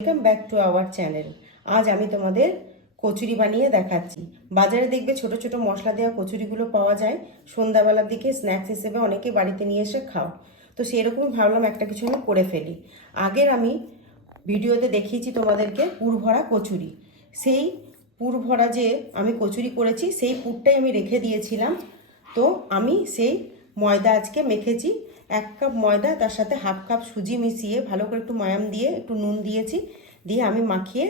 Welcome back to our channel. আজ আমি তোমাদের কচুরি বানিয়ে দেখাচ্ছি। বাজারে দেখবে ছোট ছোট মশলা দেওয়া কচুরিগুলো পাওয়া যায়, সন্ধ্যাবেলার দিকে স্ন্যাক্স হিসেবে অনেকে বাড়িতে নিয়ে এসে খাও। তো সেরকম ভাবলাম একটা কিছু আমি করে ফেলি। আগের আমি ভিডিওতে দেখিয়েছি তোমাদেরকে পুর ভরা কচুরি। সেই পুর ভরা যে আমি কচুরি করেছি সেই পুরটাই আমি রেখে দিয়েছিলাম। তো আমি সেই ময়দা আজকে মেখেছি। 1 কাপ ময়দা, তার সাথে হাফ কাপ সুজি মিশিয়ে ভালো করে একটু ময়াম দিয়ে একটু নুন দিয়েছি, দিয়ে আমি মাখিয়ে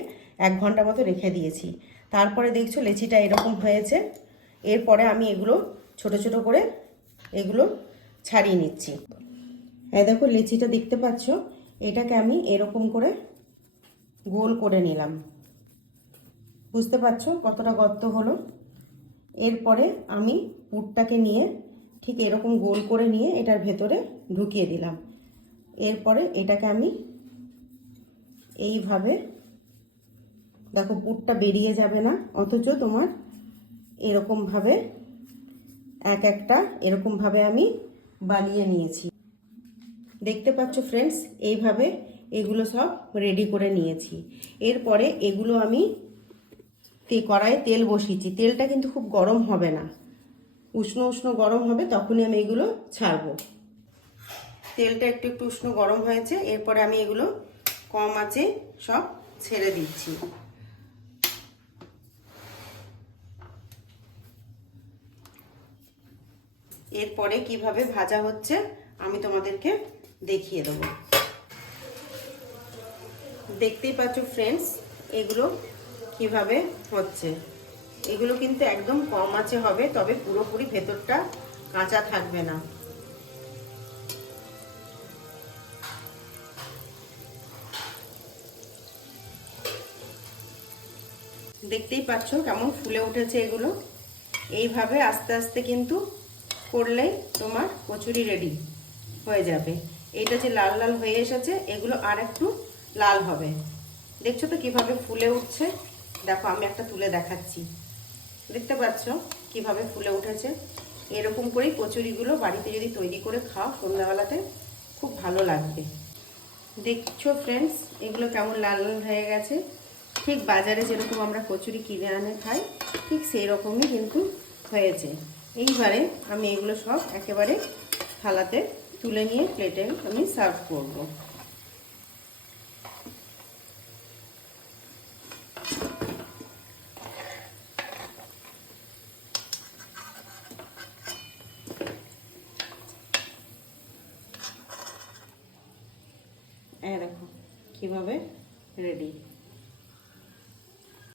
1 ঘন্টা মতো রেখে দিয়েছি। তারপরে দেখছো লেচিটা এরকম হয়েছে। এরপরে আমি এগুলো ছোট ছোট করে এগুলো ছাড়িয়ে নিচ্ছি। এই দেখো লেচিটা দেখতে পাচ্ছ, এটাকে আমি এরকম করে গোল করে নিলাম। বুঝতে পারছো কতটা গর্ত হলো। এরপরে আমি পুরটাকে নিয়ে ঠিক এরকম গোল করে নিয়ে এটার ভেতরে ঢুকিয়ে দিলাম। এরপরে এটাকে আমি এইভাবে, দেখো পুরটা বেরিয়ে যাবে না, অথচ তোমার এরকমভাবে এক একটা এরকমভাবে আমি বানিয়ে নিয়েছি। দেখতে পাচ্ছ ফ্রেন্ডস, এইভাবে এগুলো সব রেডি করে নিয়েছি। এরপরে এগুলো আমি কড়াইয়ে তেল বসিয়েছি। তেলটা কিন্তু খুব গরম হবে না, উষ্ণ উষ্ণ গরম হবে, তখনই আমি এগুলো ছাড়বো। তেলটা একটু একটু উষ্ণ গরম হয়েছে। এরপরে আমি এগুলো কম আঁচে সব ছেড়ে দিচ্ছি। এরপরে কিভাবে ভাজা হচ্ছে আমি তোমাদেরকে দেখিয়ে দেবো। দেখতেই পাচ্ছ ফ্রেন্ডস এগুলো কিভাবে হচ্ছে। এগুলো কিন্তু একদম কম আঁচে হবে, তবে পুরোপুরি ভেতরটা কাঁচা থাকবে না। দেখতেই পাচ্ছ কেমন ফুলে উঠেছে এগুলো। এইভাবে আস্তে আস্তে কিন্তু করলেই তোমার কচুরি রেডি হয়ে যাবে। এইটা যে লাল লাল হয়ে এসেছে, এগুলো আর একটু লাল হবে। দেখছো তো কিভাবে ফুলে উঠছে। দেখো আমি একটা তুলে দেখাচ্ছি। দেখতে পাচ্ছ কিভাবে ফুলে উঠেছে। এরকম করেই কচুরিগুলো বাড়িতে যদি তৈরি করে খাও সন্ধ্যাবেলাতে খুব ভালো লাগবে। দেখছো ফ্রেন্ডস এগুলো কেমন লাল লাল হয়ে গেছে। ঠিক বাজারে যেরকম আমরা কচুরি কিনে আনে খাই, ঠিক সেই রকমই কিন্তু হয়েছে। এইবারে আমি এগুলো সব একেবারে থালাতে তুলে নিয়ে প্লেটে আমি সার্ভ করব। এই দেখো কিভাবে রেডি।